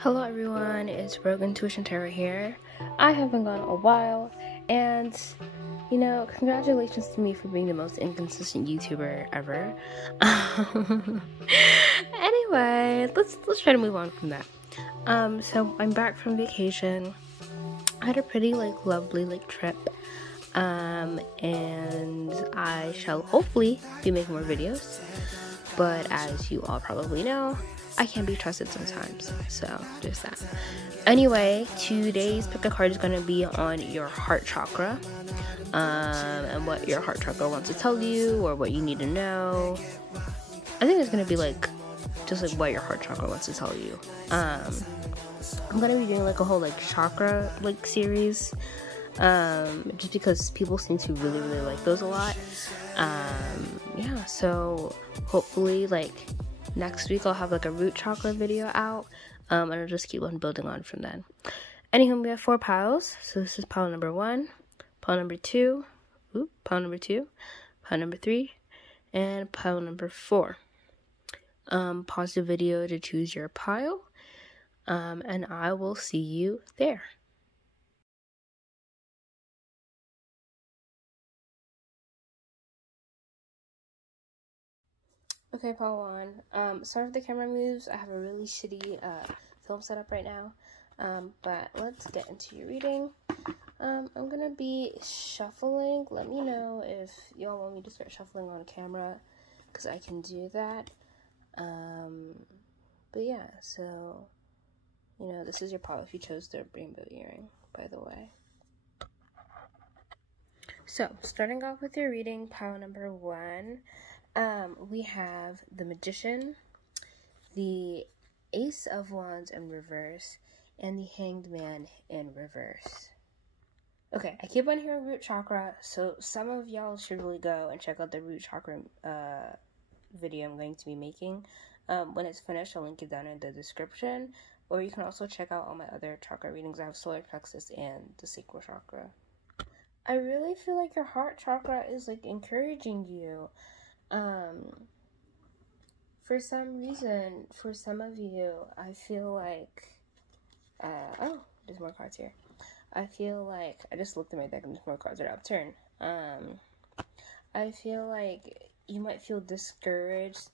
Hello everyone, it's Broken Tuition Terror here. I haven't gone a while, and congratulations to me for being the most inconsistent YouTuber ever. Anyway, let's try to move on from that. So I'm back from vacation. I had a pretty lovely trip. And I shall hopefully be making more videos. But as you all probably know, I can be trusted sometimes, so just that. Anyway, today's pick a card is going to be on your heart chakra, and what your heart chakra wants to tell you, or what you need to know. I think it's going to be just what your heart chakra wants to tell you. I'm going to be doing a whole chakra series, just because people seem to really like those a lot. Yeah, so hopefully next week I'll have a root chakra video out, and I'll just keep on building on from then. Anywho, we have 4 piles. So this is pile number 1, pile number 2, pile number 2, pile number 3, and pile number 4. Pause the video to choose your pile, and I will see you there. Okay, pile 1. Sorry if the camera moves. I have a really shitty film setup right now. But let's get into your reading. I'm gonna be shuffling. Let me know if y'all want me to start shuffling on camera, because I can do that. But yeah, so this is your pile if you chose the rainbow earring, by the way. So starting off with your reading, pile number 1. We have the Magician, the Ace of Wands in reverse, and the Hanged Man in reverse. Okay, I keep on hearing root chakra, so some of y'all should really go and check out the root chakra video I'm going to be making. When it's finished, I'll link it down in the description, or you can also check out all my other chakra readings. I have solar plexus and the sacral chakra. I really feel like your heart chakra is encouraging you. For some reason, for some of you, I feel oh, there's more cards here. I feel like, I just looked at my deck and there's more cards are upturned. I feel like you might feel discouraged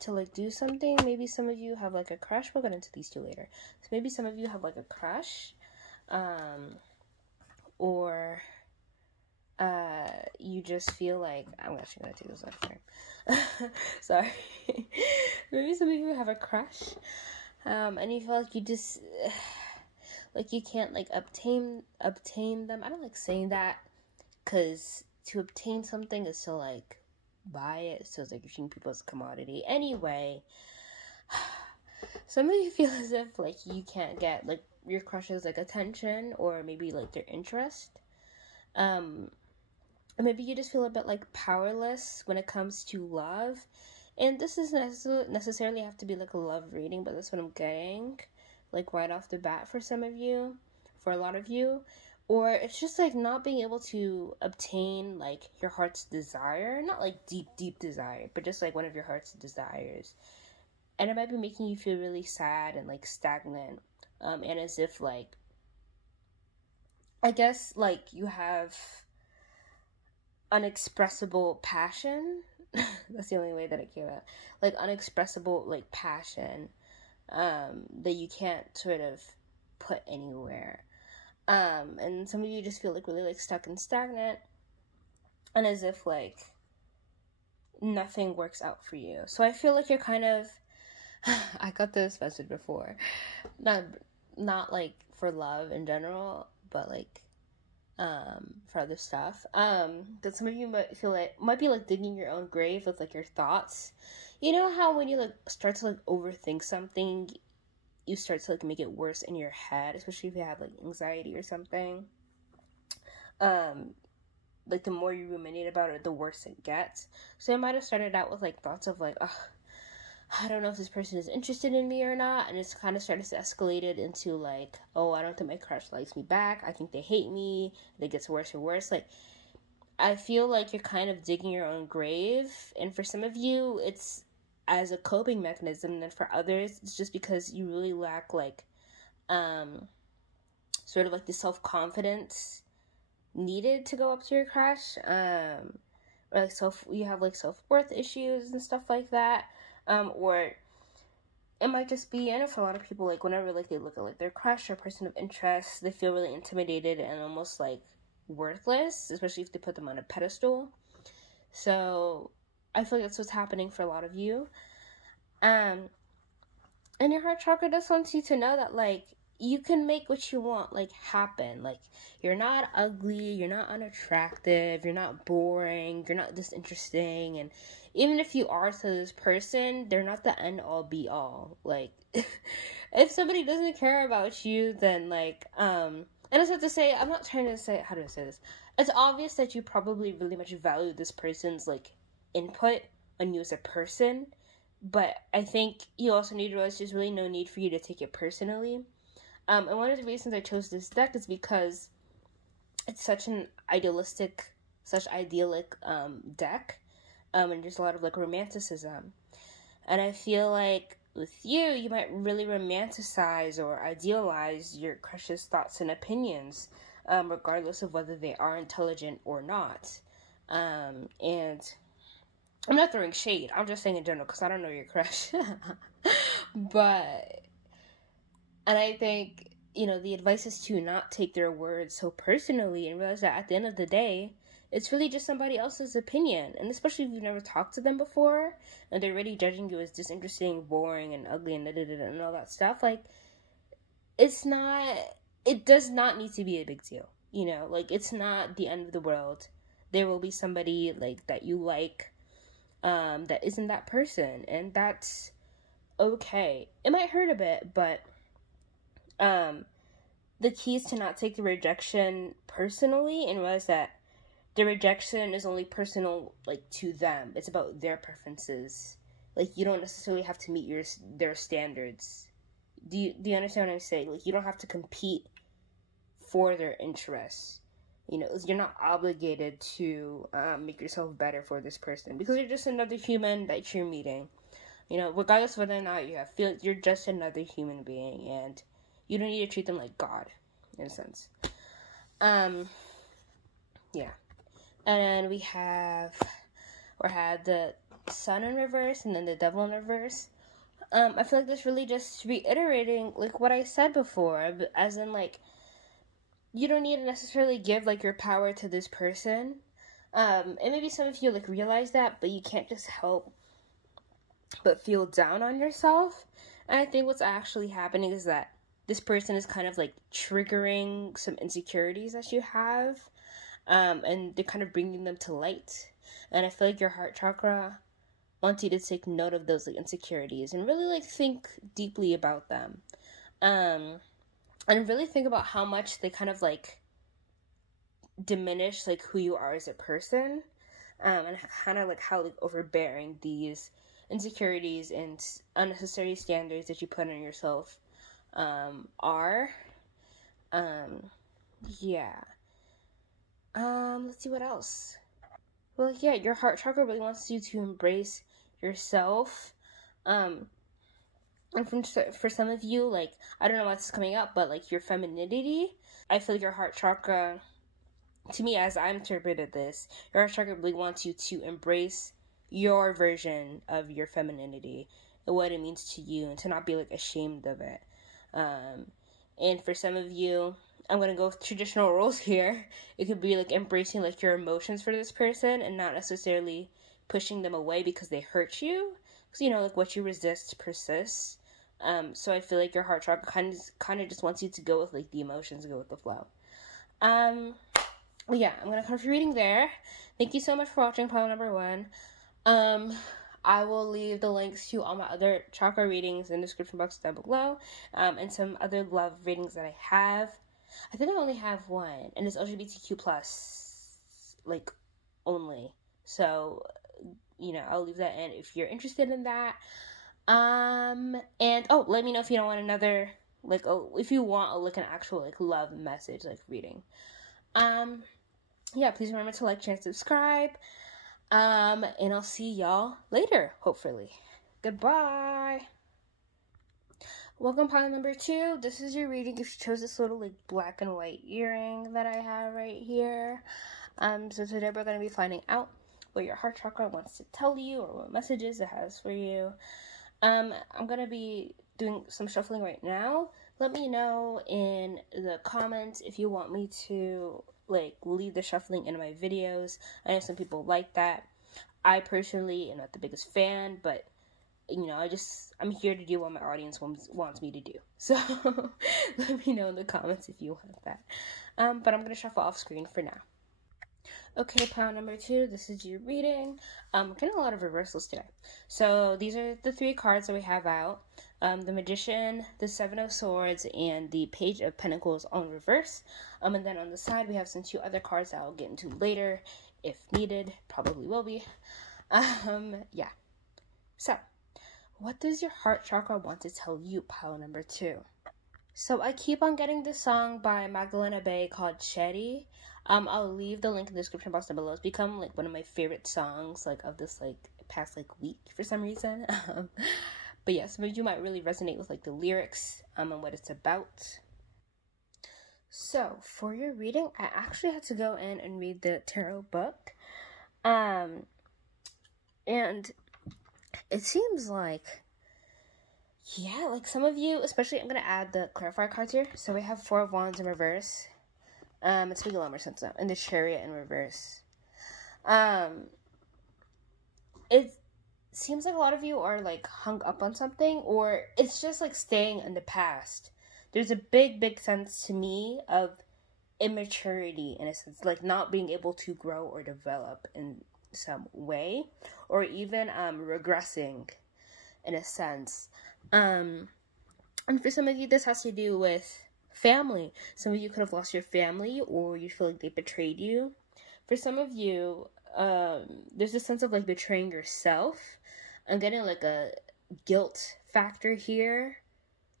to do something. Maybe some of you have a crush. We'll get into these two later. So maybe some of you have a crush, or you just feel I'm actually gonna take this off frame. Sorry. Maybe some of you have a crush, and you feel you just you can't obtain them. I don't like saying that, because to obtain something is to buy it, so it's you're treating people as a commodity. Anyway, some of you feel as if you can't get your crush's attention, or maybe their interest. Maybe you just feel a bit powerless when it comes to love. And this doesn't necessarily have to be a love reading, but that's what I'm getting right off the bat for some of you, for a lot of you. Or it's just not being able to obtain your heart's desire, not deep desire, but just one of your heart's desires. And it might be making you feel really sad and stagnant, and as if I guess you have unexpressible passion. That's the only way that I care about. Unexpressible passion that you can't sort of put anywhere. And some of you just feel really stuck and stagnant, and as if nothing works out for you. So I feel you're kind of I got this message before. Not for love in general, but for other stuff. That some of you might feel might be digging your own grave with your thoughts. You know how when you start to overthink something, you start to make it worse in your head, especially if you have anxiety or something. The more you ruminate about it, the worse it gets. So it might have started out with thoughts of I don't know if this person is interested in me or not, and it's kind of started to escalate it into oh, I don't think my crush likes me back, I think they hate me, and it gets worse and worse. I feel you're kind of digging your own grave, and for some of you, it's as a coping mechanism, and then for others, it's just because you really lack, like, sort of like the self-confidence needed to go up to your crush, or like you have like self-worth issues and stuff like that, or it might just be, I know for a lot of people, like, whenever, like, they look at, like, their crush or person of interest, they feel really intimidated and almost, like, worthless, especially if they put them on a pedestal. So I feel like that's what's happening for a lot of you. And your heart chakra just wants you to know that, like, you can make what you want, like, happen. Like, you're not ugly, you're not unattractive, you're not boring, you're not disinteresting, and even if you are to this person, they're not the end-all, be-all. Like, if somebody doesn't care about you, then, like, and it's not to say, I'm not trying to say, how do I say this? It's obvious that you probably really much value this person's, like, input on you as a person, but I think you also need to realize there's really no need for you to take it personally. And one of the reasons I chose this deck is because it's such an idyllic deck, and there's a lot of, like, romanticism. And I feel like with you might really romanticize or idealize your crush's thoughts and opinions, regardless of whether they are intelligent or not. And I'm not throwing shade, I'm just saying in general, because I don't know your crush. And I think, the advice is to not take their words so personally and realize that at the end of the day, it's really just somebody else's opinion. And especially if you've never talked to them before and they're already judging you as disinteresting, boring, and ugly, and and all that stuff, like, it does not need to be a big deal. Like, it's not the end of the world. There will be somebody, like, that you like, that isn't that person, and that's okay. It might hurt a bit, but the key is to not take the rejection personally and realize that the rejection is only personal, like, to them. It's about their preferences. Like, you don't necessarily have to meet their standards. Do you understand what I'm saying? Like, you don't have to compete for their interests. You're not obligated to make yourself better for this person because you're just another human that you're meeting. Regardless of whether or not you have feelings, you're just another human being, and you don't need to treat them like God, in a sense. Yeah. And then we had the sun in reverse and then the devil in reverse. I feel like this really just reiterating, like, what I said before, as in, like, you don't need to necessarily give, like, your power to this person. And maybe some of you, like, realize that, but you can't just help but feel down on yourself. And I think what's actually happening is that this person is kind of, like, triggering some insecurities that you have, and they're kind of bringing them to light. And I feel like your heart chakra wants you to take note of those, like, insecurities and really, like, think deeply about them, and really think about how much they kind of, like, diminish, like, who you are as a person, and kind of, like, how, like, overbearing these insecurities and unnecessary standards that you put on yourself are. Yeah. Let's see what else. Well, yeah, your heart chakra really wants you to embrace yourself. And for some of you, like, I don't know what's coming up, but, like, your femininity, I feel like your heart chakra, to me, as I interpreted this, your heart chakra really wants you to embrace your version of your femininity and what it means to you, and to not be, like, ashamed of it. And for some of you, I'm going to go with traditional roles here. It could be, like, embracing, like, your emotions for this person and not necessarily pushing them away because they hurt you. Because, like, what you resist persists. So I feel like your heart chakra kind of just wants you to go with, like, the emotions, go with the flow. Well, yeah, I'm going to cut off your reading there. Thank you so much for watching pile number 1. I will leave the links to all my other chakra readings in the description box down below, and some other love readings that I have. I think I only have one, and it's LGBTQ+, like, only. So, I'll leave that in if you're interested in that. And, let me know if you don't want another, like, if you want, like, an actual, like, love message, like, reading. Yeah, please remember to like, share, and subscribe. And I'll see y'all later, hopefully. Goodbye. Welcome, pile number 2. This is your reading if you chose this little like black and white earring that I have right here. So today we're going to be finding out what your heart chakra wants to tell you or what messages it has for you. I'm going to be doing some shuffling right now. Let me know in the comments if you want me to like lead the shuffling in my videos. I know some people like that. I personally am not the biggest fan, but you know, I'm here to do what my audience wants me to do. So let me know in the comments if you want that. But I'm going to shuffle off screen for now. Okay, pile number 2, this is your reading. We're getting a lot of reversals today. So these are the 3 cards that we have out. The Magician, the Seven of Swords, and the Page of Pentacles on reverse. And then on the side, we have some 2 other cards that I'll get into later, if needed. Probably will be. Yeah. So, what does your heart chakra want to tell you, pile number 2? So I keep on getting this song by Magdalena Bay called Cherry. I'll leave the link in the description box down below. It's become like one of my favorite songs like of this like past like week for some reason. But yeah, some of you might really resonate with like the lyrics and what it's about. So for your reading, I actually had to go in and read the tarot book. And it seems like, yeah, like some of you, especially, I'm going to add the clarifier cards here. So we have 4 of Wands in reverse. It's making a lot more sense now. And the Chariot in reverse. It seems like a lot of you are like hung up on something, or it's just like staying in the past. There's a big sense to me of immaturity in a sense, like not being able to grow or develop in some way, or even regressing in a sense. And for some of you, this has to do with family. Some of you could have lost your family, or you feel like they betrayed you. For some of you, there's a sense of like betraying yourself. I'm getting like a guilt factor here.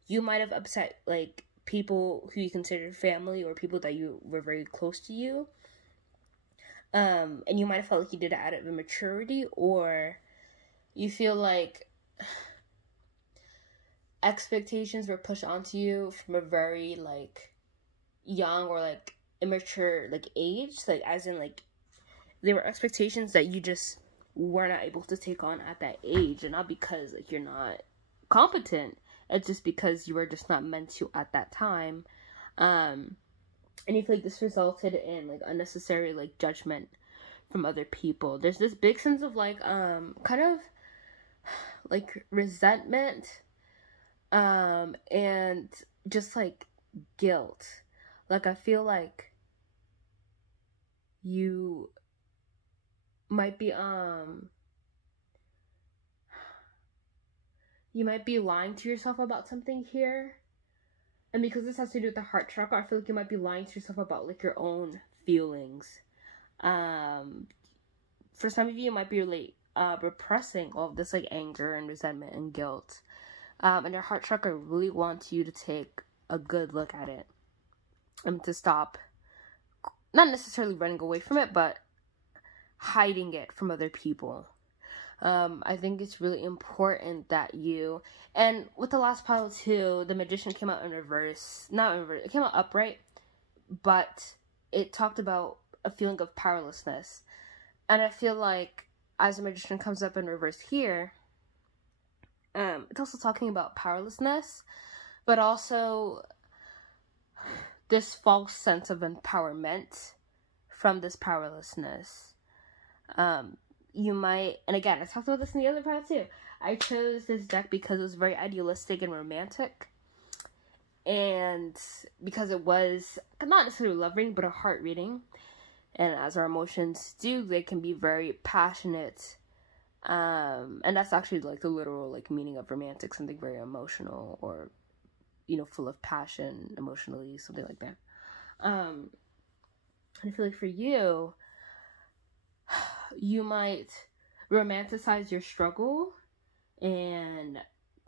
You might have upset like people who you considered family, or people that you were very close to you. And you might have felt like you did it out of immaturity, or you feel like expectations were pushed onto you from a very like young or like immature like age, like as in like there were expectations that you just were not able to take on at that age, and not because like you're not competent, it's just because you were just not meant to at that time. And you feel like this resulted in like unnecessary like judgment from other people. There's this big sense of like kind of like resentment and just like guilt. Like I feel like you might be lying to yourself about something here. And because this has to do with the heart chakra, I feel like you might be lying to yourself about like your own feelings. For some of you, it might be like repressing all of this like anger and resentment and guilt. And your heart chakra really wants you to take a good look at it. And to stop, not necessarily running away from it, but hiding it from other people. I think it's really important that you, and with the last pile too, the Magician came out in reverse, not in reverse, it came out upright, but it talked about a feeling of powerlessness. And I feel like as the Magician comes up in reverse here, it's also talking about powerlessness, but also this false sense of empowerment from this powerlessness. You might, and again, I talked about this in the other part too. I chose this deck because it was very idealistic and romantic. And because it was not necessarily love reading, but a heart reading. And as our emotions do, they can be very passionate. And that's actually like the literal like meaning of romantic, something very emotional, or, you know, full of passion emotionally, something like that. And I feel like for you, you might romanticize your struggle and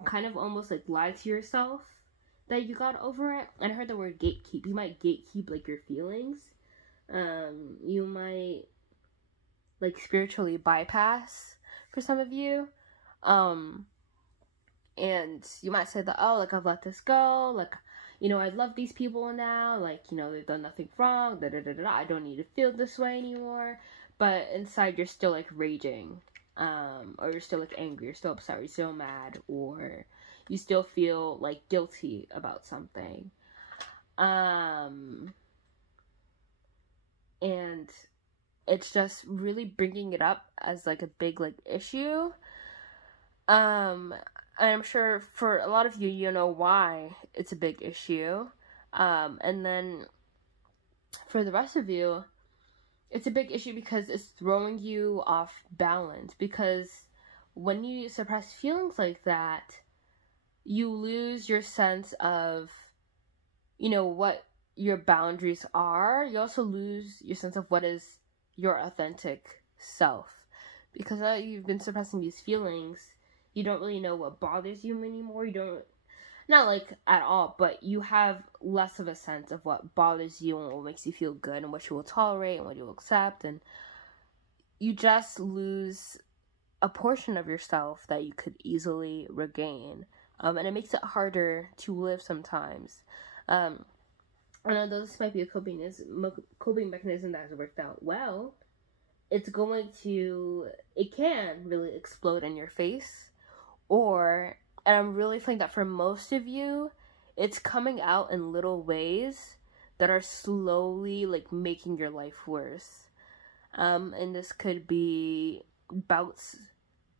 kind of almost like lie to yourself that you got over it. And I heard the word gatekeep. You might gatekeep like your feelings. You might like spiritually bypass for some of you. And you might say that, oh, like, I've let this go, like, you know, I love these people now, like, you know, they've done nothing wrong, I don't need to feel this way anymore. But inside you're still like raging, or you're still like angry, you're still upset, or you're still mad, or you still feel like guilty about something. And it's just really bringing it up as like a big like issue. And I'm sure for a lot of you, you know why it's a big issue. And then for the rest of you, it's a big issue because it's throwing you off balance. Because when you suppress feelings like that, you lose your sense of, you know, what your boundaries are. You also lose your sense of what is your authentic self. Because you've been suppressing these feelings, you don't really know what bothers you anymore. You don't, not like at all, but you have less of a sense of what bothers you and what makes you feel good and what you will tolerate and what you will accept. And you just lose a portion of yourself that you could easily regain. And it makes it harder to live sometimes. And although this might be a coping mechanism that has worked out well, it can really explode in your face. And I'm really feeling that for most of you, it's coming out in little ways that are slowly like making your life worse. And this could be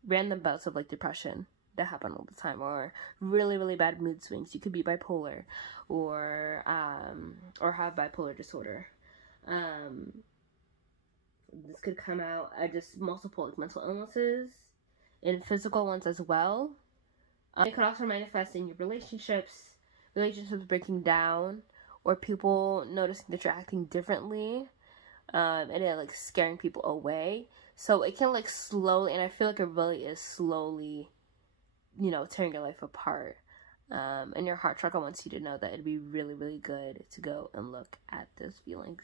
random bouts of like depression that happen all the time, or really, really bad mood swings. You could be bipolar, or have bipolar disorder. This could come out at just multiple like mental illnesses and physical ones as well. It could also manifest in your relationships breaking down, or people noticing that you're acting differently, and it like scaring people away. So it can like slowly, and I feel like it really is slowly, you know, tearing your life apart. And your heart chakra wants you to know that it'd be really, really good to go and look at those feelings.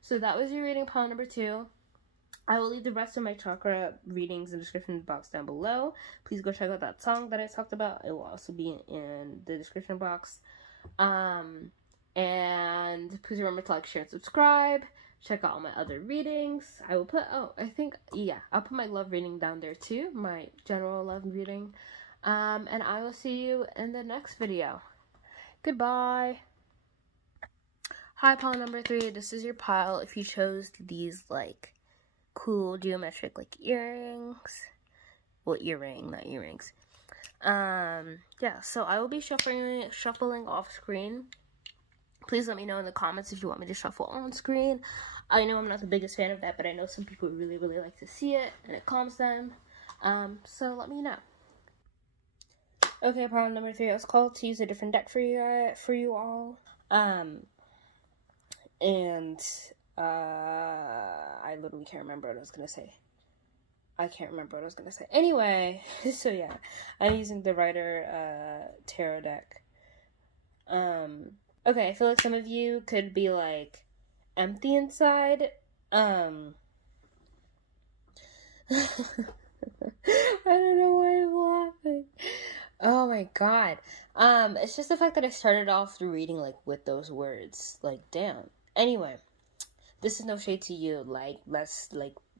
So that was your reading, pile number 2. I will leave the rest of my chakra readings in the description box down below. Please go check out that song that I talked about. It will also be in the description box. And please remember to like, share, and subscribe. Check out all my other readings. I will put, I'll put my love reading down there too. My general love reading. And I will see you in the next video. Goodbye. Hi, pile number 3. This is your pile if you chose these like cool geometric like earrings. Well, earring, not earrings. Yeah, so I will be shuffling off screen. Please let me know in the comments if you want me to shuffle on screen. I know I'm not the biggest fan of that, but I know some people really, really like to see it and it calms them. So let me know. Okay, problem number 3. I was called to use a different deck for you all. I literally can't remember what I was gonna say. Anyway, so yeah, I'm using the Rider tarot deck. Okay, I feel like some of you could be like empty inside. I don't know why I'm laughing. Oh my god. It's just the fact that I started off the reading like with those words. Like, damn. Anyway, this is no shade to you. Like,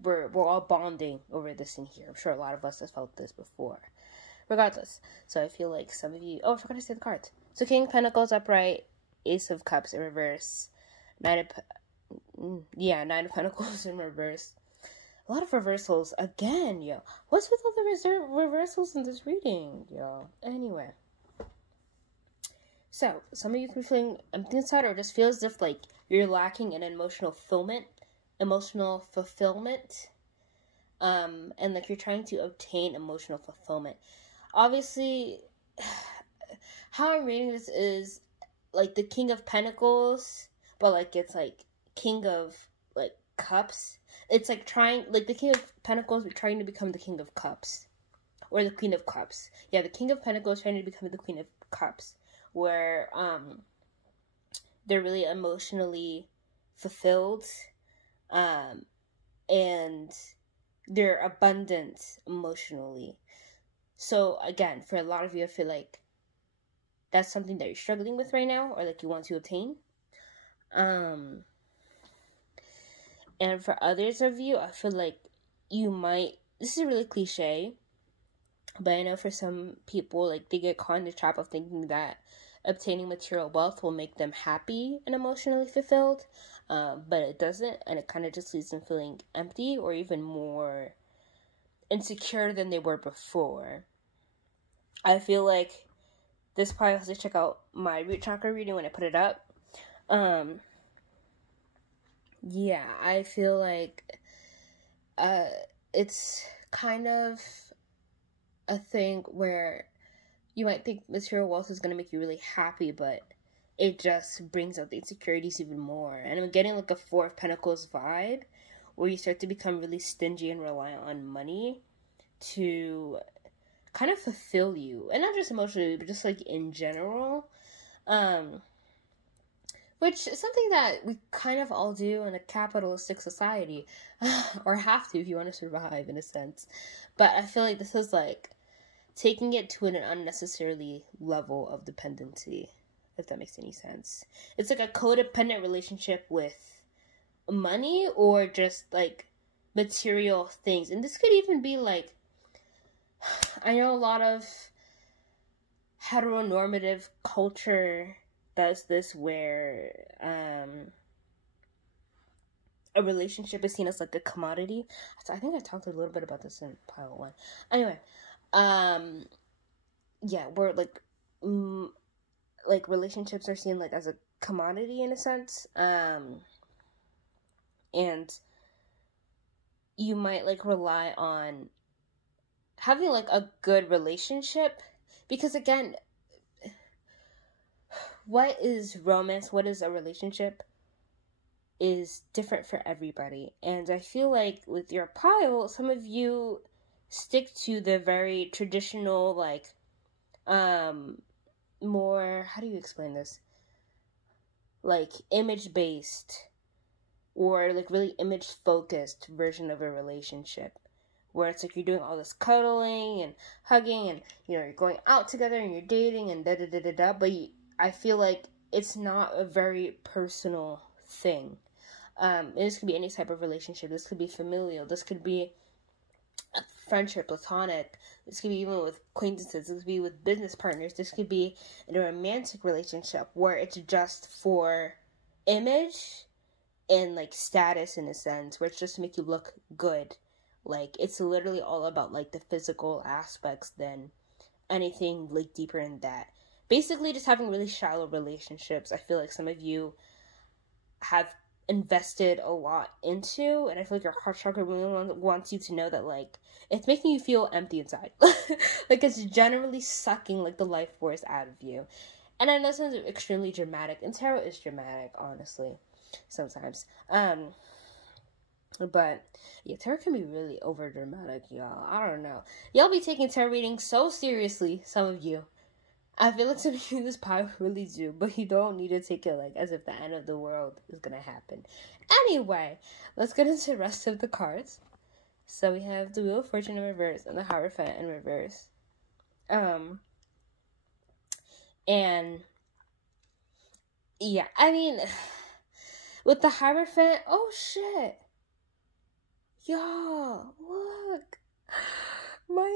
we're all bonding over this in here. I'm sure a lot of us have felt this before. Regardless, so I feel like some of you. Oh, I forgot to say the cards. So King of Pentacles upright, Ace of Cups in reverse, Nine of Pentacles in reverse. A lot of reversals again, yo. What's with all the reversals in this reading, yo? Anyway. So, some of you can be feeling empty inside, or just feel as if, like, you're lacking in emotional fulfillment. And, like, you're trying to obtain emotional fulfillment. Obviously, how I'm reading this is, like, the King of Pentacles, but, like, it's, like, King of, like, Cups. It's, like, the King of Pentacles trying to become the King of Cups. Or the Queen of Cups. Yeah, the King of Pentacles trying to become the Queen of Cups. Where, they're really emotionally fulfilled, and they're abundant emotionally. So again, for a lot of you, I feel like that's something that you're struggling with right now, or like you want to obtain. And for others of you, I feel like you might, this is really cliche, but I know for some people, like, they get caught in the trap of thinking that obtaining material wealth will make them happy and emotionally fulfilled, but it doesn't, and it kind of just leaves them feeling empty or even more insecure than they were before. I feel like this probably has to check out my root chakra reading when I put it up. Yeah, I feel like it's kind of a thing where you might think material wealth is going to make you really happy, but it just brings out the insecurities even more. And I'm getting like a Four of Pentacles vibe, where you start to become really stingy and reliant on money to kind of fulfill you. And not just emotionally, but just like in general. Which is something that we kind of all do in a capitalistic society. Or have to if you want to survive, in a sense. But I feel like this is like taking it to an unnecessarily level of dependency, if that makes any sense. It's like a codependent relationship with money or just like material things. And this could even be like, I know a lot of heteronormative culture does this, where a relationship is seen as like a commodity. So I think I talked a little bit about this in pile 1. Anyway, yeah, where like relationships are seen like as a commodity in a sense, and you might like rely on having like a good relationship, because again, what is romance, what is a relationship, is different for everybody. And I feel like with your pile, some of you stick to the very traditional, like, more, how do you explain this? Like, image-based, or like really image-focused version of a relationship, where it's like you're doing all this cuddling and hugging, and, you know, you're going out together and you're dating and da-da-da-da-da, but I feel like it's not a very personal thing. This could be any type of relationship. This could be familial. This could be a friendship, platonic. This could be even with acquaintances. This could be with business partners. This could be in a romantic relationship where it's just for image and like status, in a sense, where it's just to make you look good. Like, it's literally all about like the physical aspects than anything like deeper in that. Basically, just having really shallow relationships, I feel like some of you have invested a lot into, and I feel like your heart chakra really wants you to know that, like, it's making you feel empty inside. Like, it's generally sucking, like, the life force out of you. And I know it sounds extremely dramatic, and tarot is dramatic, honestly, sometimes. But, yeah, tarot can be really over dramatic, y'all. I don't know. Y'all be taking tarot readings so seriously, some of you. I feel like some of you this pile really do, but you don't need to take it like as if the end of the world is gonna happen. Anyway, let's get into the rest of the cards. So we have the Wheel of Fortune in reverse and the Hierophant in reverse. And yeah, I mean, with the Hierophant, oh shit. Y'all, look. My nail.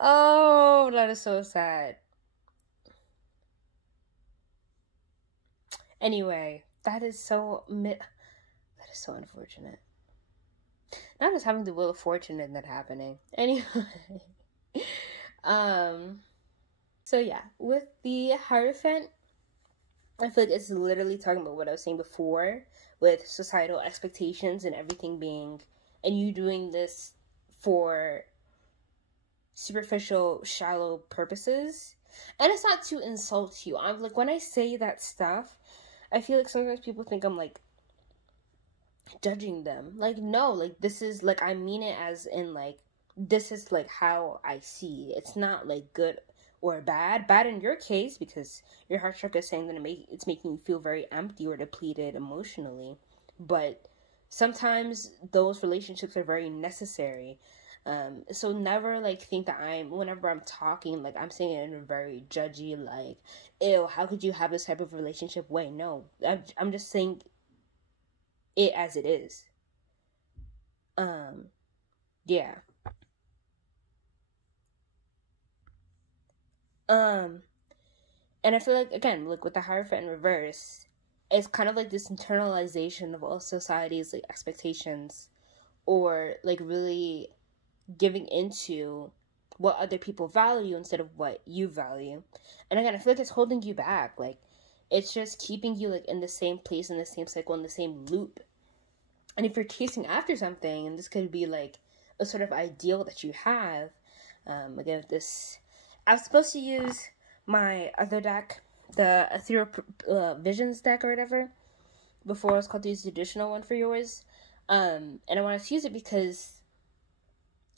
Oh, that is so sad. Anyway, that is so unfortunate. Not just having the Wheel of Fortune and that happening. Anyway. So yeah, with the Hierophant, I feel like it's literally talking about what I was saying before, with societal expectations and everything being, and you doing this for superficial, shallow purposes. And it's not to insult you. I'm like, when I say that stuff, I feel like sometimes people think I'm like judging them. Like, no, like, this is like, I mean it as in like, this is like how I see. It's not like good or bad. Bad in your case because your heart chakra is saying that it's making you feel very empty or depleted emotionally. But sometimes those relationships are very necessary. So never, like, think that whenever I'm talking, like, I'm saying it in a very judgy, like, ew, how could you have this type of relationship? Wait, no. I'm just saying it as it is. Yeah. And I feel like, again, like, with the Hierophant in reverse, it's kind of like this internalization of all society's, like, expectations, or, like, really giving into what other people value instead of what you value. And again, I feel like it's holding you back. Like, it's just keeping you, like, in the same place, in the same cycle, in the same loop. And if you're chasing after something, and this could be, like, a sort of ideal that you have, again, this, I was supposed to use my other deck, the Ethereal Visions deck or whatever, before I was called to use the additional one for yours. And I wanted to use it because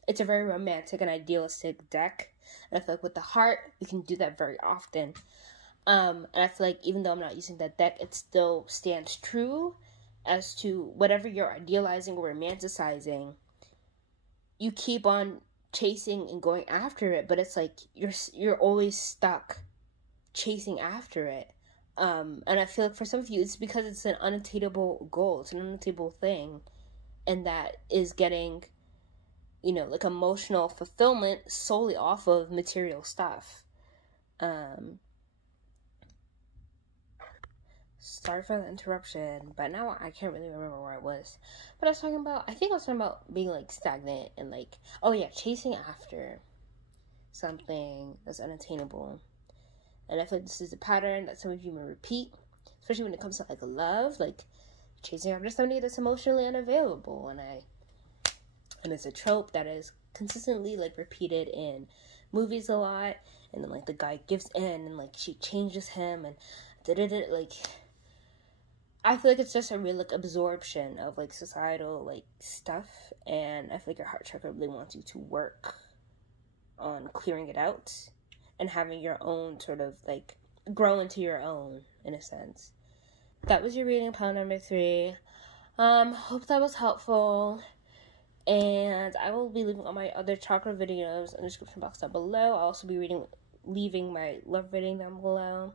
it's a very romantic and idealistic deck. And I feel like with the heart, you can do that very often. And I feel like even though I'm not using that deck, it still stands true as to whatever you're idealizing or romanticizing. You keep on chasing and going after it, but it's like you're always stuck chasing after it. And I feel like for some of you, it's because it's an unattainable goal. It's an unattainable thing. And that is getting, you know, like, emotional fulfillment solely off of material stuff. Sorry for the interruption, but now I can't really remember where I was. But I think I was talking about being, like, stagnant and, like, oh yeah, chasing after something that's unattainable. And I feel like this is a pattern that some of you may repeat, especially when it comes to, like, love, like, chasing after somebody that's emotionally unavailable. And it's a trope that is consistently, like, repeated in movies a lot. And then, like, the guy gives in and, like, she changes him and like, I feel like it's just a real, like, absorption of, like, societal, like, stuff. And I feel like your heart chakra really wants you to work on clearing it out and having your own sort of, like, grow into your own, in a sense. That was your reading, pile number 3. Hope that was helpful. And I will be leaving all my other chakra videos in the description box down below. I'll also be leaving my love reading down below.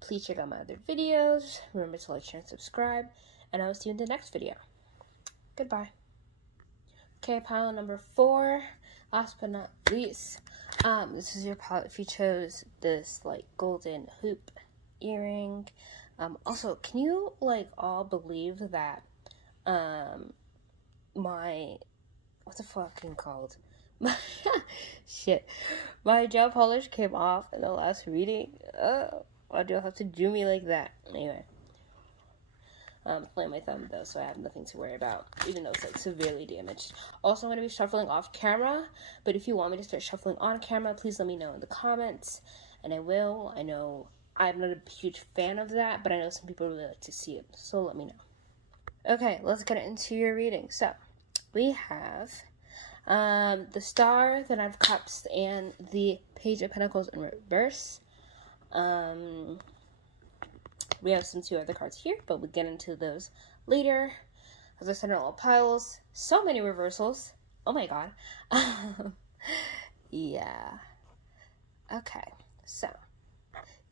Please check out my other videos. Remember to like, share, and subscribe. And I will see you in the next video. Goodbye. Okay, pile number 4. Last but not least. This is your palette if you chose this, like, golden hoop earring. Also, can you, like, all believe that, what's it fucking called? Shit. My gel polish came off in the last reading. Why do you have to do me like that? Anyway. Playing my thumb though, so I have nothing to worry about, even though it's, like, severely damaged. Also, I'm going to be shuffling off camera, but if you want me to start shuffling on camera, please let me know in the comments, and I will. I know I'm not a huge fan of that, but I know some people really like to see it, so let me know. Okay, let's get into your reading. So, we have the Star, the Knight of Cups, and the Page of Pentacles in reverse. We have some 2 other cards here, but we'll get into those later. As I said, in all piles, so many reversals. Oh my god. Yeah. Okay, so.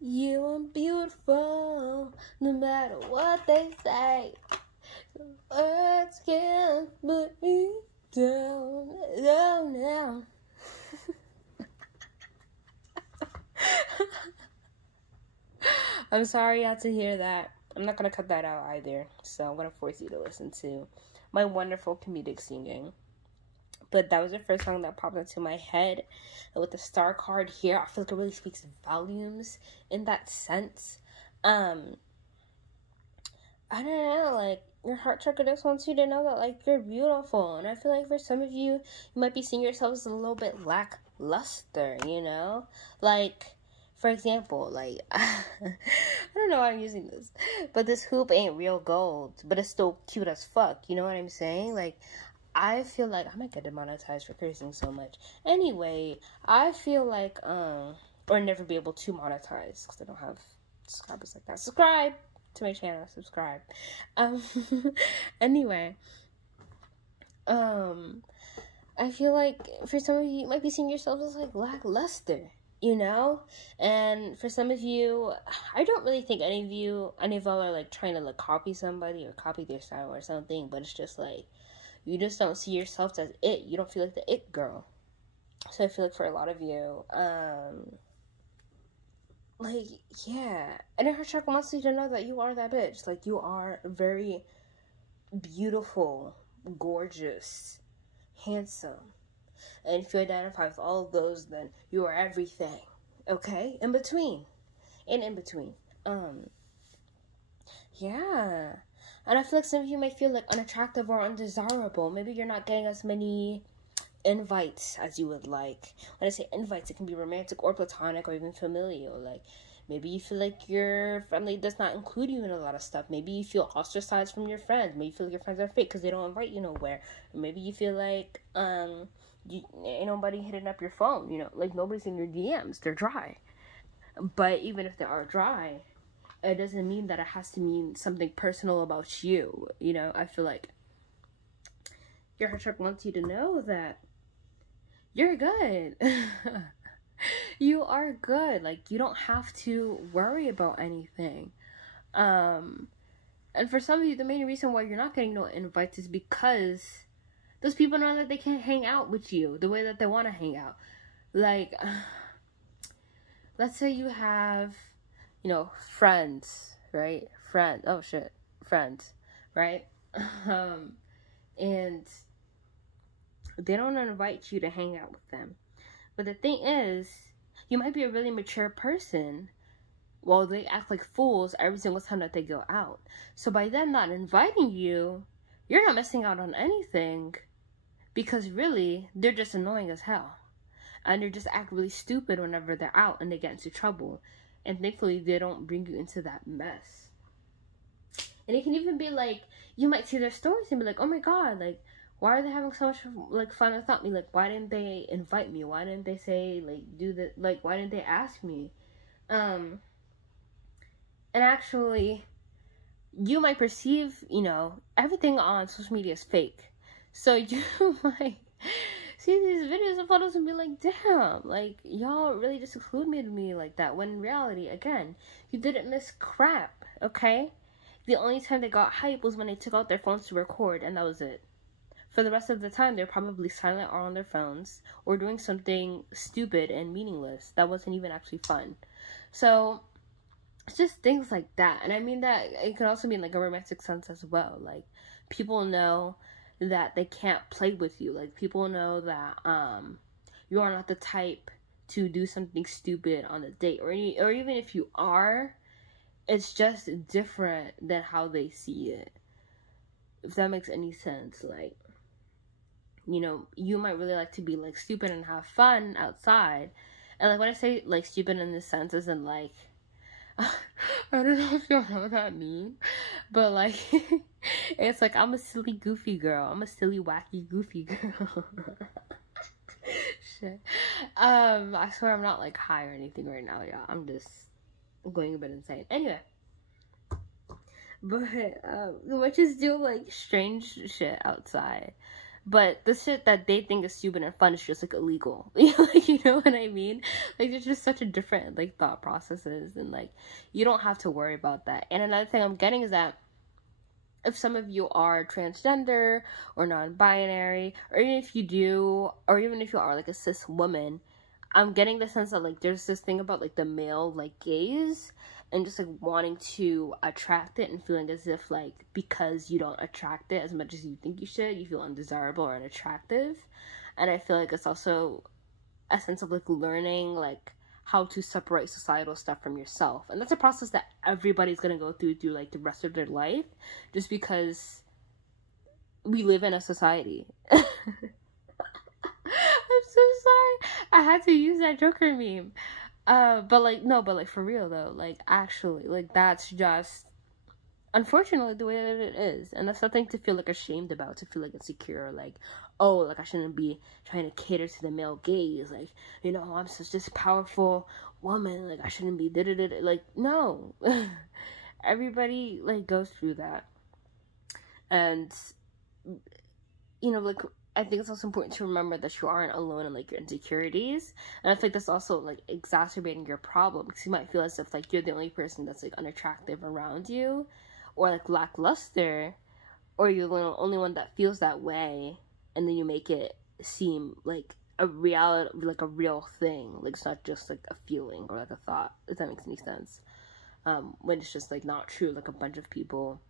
You are beautiful, no matter what they say. Words can't put me down, down. I'm sorry you had to hear that. I'm not going to cut that out either. So I'm going to force you to listen to my wonderful comedic singing. But that was the first song that popped into my head. And with the Star card here, I feel like it really speaks volumes in that sense. I don't know, like, your heart chakra just wants you to know that, like, you're beautiful. And I feel like for some of you, you might be seeing yourselves a little bit lackluster, you know? Like, for example, like, I don't know why I'm using this, but this hoop ain't real gold, but it's still cute as fuck, you know what I'm saying? Like, I feel like I might get demonetized for cursing so much. Anyway, I feel like, or never be able to monetize, because I don't have subscribers like that. Subscribe to my channel, subscribe. Anyway, I feel like for some of you, you might be seeing yourself as like lackluster, you know? And for some of you, I don't really think any of y'all are like trying to like copy somebody or copy their style or something, but it's just like, you just don't see yourself as it. You don't feel like the it girl. So I feel like for a lot of you, like, yeah. And her chakra wants you to know that you are that bitch. Like, you are very beautiful, gorgeous, handsome. And if you identify with all of those, then you are everything. Okay? In between. And in between. Yeah. And I feel like some of you might feel like unattractive or undesirable. Maybe you're not getting as many invites as you would like. When I say invites, it can be romantic or platonic or even familial. Like, maybe you feel like your family does not include you in a lot of stuff. Maybe you feel ostracized from your friends. Maybe you feel like your friends are fake because they don't invite you nowhere. Or maybe you feel like ain't nobody hitting up your phone. You know, like nobody's in your DMs. They're dry. But even if they are dry, it doesn't mean that it has to mean something personal about you. You know, I feel like your heart chakra wants you to know that you're good. You are good. Like, you don't have to worry about anything. And for some of you, the main reason why you're not getting no invites is because those people know that they can't hang out with you the way that they want to hang out. Like, let's say you have, you know, friends, right? Friends, right? And they don't invite you to hang out with them. But the thing is, you might be a really mature person while they act like fools every single time that they go out. So by them not inviting you, you're not missing out on anything, because really, they're just annoying as hell. And they just act really stupid whenever they're out and they get into trouble. And thankfully, they don't bring you into that mess. And it can even be like, you might see their stories and be like, oh my god, like, why are they having so much, like, fun without me? Like, why didn't they invite me? Why didn't they say, like, why didn't they ask me? And actually, you might perceive, you know, everything on social media is fake. So you might see these videos and photos and be like, damn, like, y'all really just exclude me like that. When in reality, again, you didn't miss crap, okay? The only time they got hype was when they took out their phones to record, and that was it. For the rest of the time, they're probably silent or on their phones or doing something stupid and meaningless that wasn't even actually fun. So it's just things like that. And I mean that it could also be in like a romantic sense as well. Like, people know that they can't play with you. Like, people know that you are not the type to do something stupid on a date, or even if you are, it's just different than how they see it. If that makes any sense. Like, you know, you might really like to be like stupid and have fun outside. And like, when I say like stupid in this sense, isn't like, I don't know if y'all know what that means, but like, it's like, I'm a silly goofy girl. I'm a silly wacky goofy girl. Shit. I swear I'm not like high or anything right now, y'all. I'm just going a bit insane. Anyway. But witches do like strange shit outside. But the shit that they think is stupid and fun is just like illegal. Like, you know what I mean? Like, there's just such a different like thought processes, and like, you don't have to worry about that. And another thing I'm getting is that if some of you are transgender or non-binary, or even if you are like a cis woman, I'm getting the sense that like there's this thing about like the male like gaze, and just like wanting to attract it and feeling as if like because you don't attract it as much as you think you should, you feel undesirable or unattractive. And I feel like it's also a sense of like learning like how to separate societal stuff from yourself. And that's a process that everybody's gonna go through like the rest of their life, just because we live in a society. I'm so sorry. I had to use that Joker meme. But like for real though, like actually, like that's just unfortunately the way that it is. And that's something to feel like ashamed about, to feel like insecure, like, oh, like I shouldn't be trying to cater to the male gaze, like, you know, I'm such this powerful woman, like I shouldn't be da-da-da-da. Like, no. Everybody like goes through that. And you know, like, I think it's also important to remember that you aren't alone in, like, your insecurities. And I think that's also, like, exacerbating your problem, because you might feel as if, like, you're the only person that's, like, unattractive around you, or, like, lackluster, or you're the only one that feels that way, and then you make it seem like a reality, like a real thing. Like, it's not just, like, a feeling or, like, a thought, if that makes any sense. When it's just, like, not true. Like, a bunch of people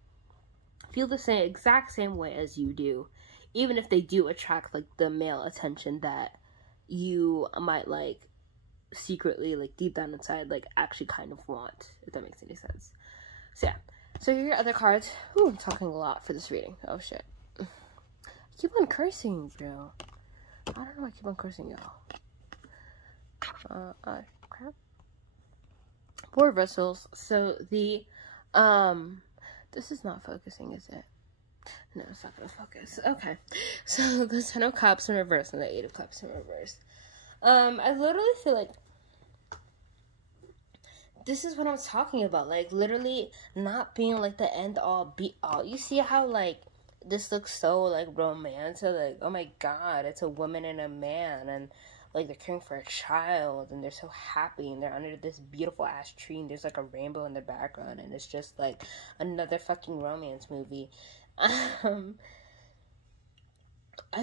feel the exact same way as you do, even if they do attract, like, the male attention that you might, like, secretly, like, deep down inside, like, actually kind of want, if that makes any sense. So, yeah. So, here are your other cards. Ooh, I'm talking a lot for this reading. Oh, shit. I keep on cursing, bro. I don't know why I keep on cursing, y'all. Crap. 4 vessels. So, the, this is not focusing, is it? No, it's not gonna focus. Okay. So, the 10 of Cups in reverse and the 8 of Cups in reverse. I literally feel like this is what I'm talking about. Like, literally not being, like, the end all, be all. You see how, like, this looks so, like, romantic? Like, oh my god, it's a woman and a man, and, like, they're caring for a child, and they're so happy, and they're under this beautiful ass tree, and there's, like, a rainbow in the background, and it's just, like, another fucking romance movie. I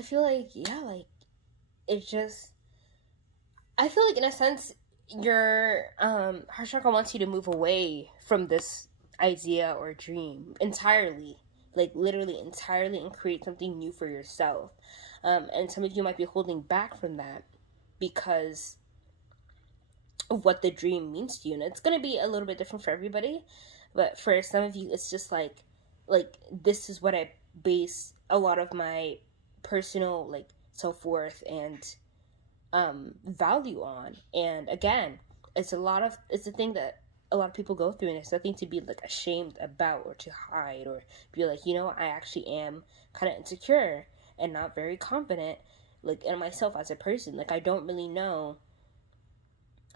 feel like, yeah, like, it just, I feel like, in a sense, your heart chakra wants you to move away from this idea or dream entirely, like, literally entirely, and create something new for yourself. And some of you might be holding back from that because of what the dream means to you. And it's going to be a little bit different for everybody, but for some of you, it's just like, this is what I base a lot of my personal, like, self-worth and value on. And again, it's a thing that a lot of people go through, and it's nothing to be, like, ashamed about or to hide or be like, you know, I actually am kind of insecure and not very confident, like, in myself as a person. Like, I don't really know,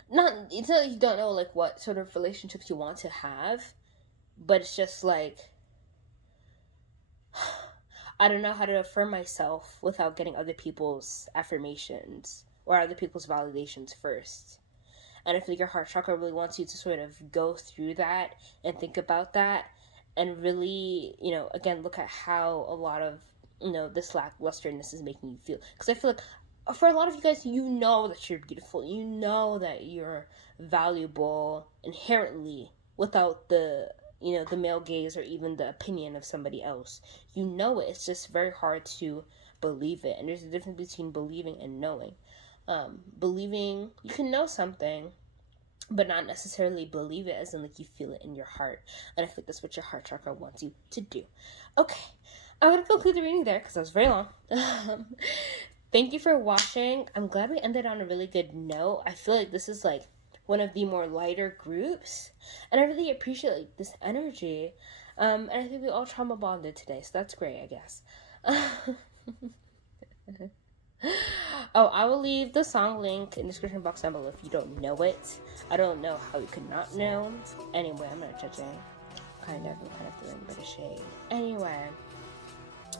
it's not like you don't know, like, what sort of relationships you want to have, but it's just like, I don't know how to affirm myself without getting other people's affirmations or other people's validations first. And I feel like your heart chakra really wants you to sort of go through that and think about that and really, you know, again, look at how a lot of, you know, this lacklusterness is making you feel. Because I feel like for a lot of you guys, you know that you're beautiful. You know that you're valuable inherently without the, you know, the male gaze or even the opinion of somebody else. You know it. It's just very hard to believe it. And there's a difference between believing and knowing. Believing, you can know something, but not necessarily believe it as in, like, you feel it in your heart. And I think that's what your heart chakra wants you to do. Okay, I'm going to conclude the reading there because that was very long. Thank you for watching. I'm glad we ended on a really good note. I feel like this is, like, one of the more lighter groups, and I really appreciate, like, this energy. And I think we all trauma bonded today, so that's great, I guess. Oh, I will leave the song link in the description box down below if you don't know it. I don't know how you could not know. Anyway, I'm not judging. I'm kind of feeling a bit of shade. Anyway.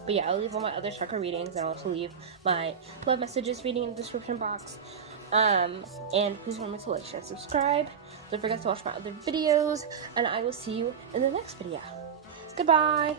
But yeah, I'll leave all my other chakra readings, and I'll also leave my love messages reading in the description box. And please remember to like, share, and subscribe. Don't forget to watch my other videos, and I will see you in the next video. Goodbye!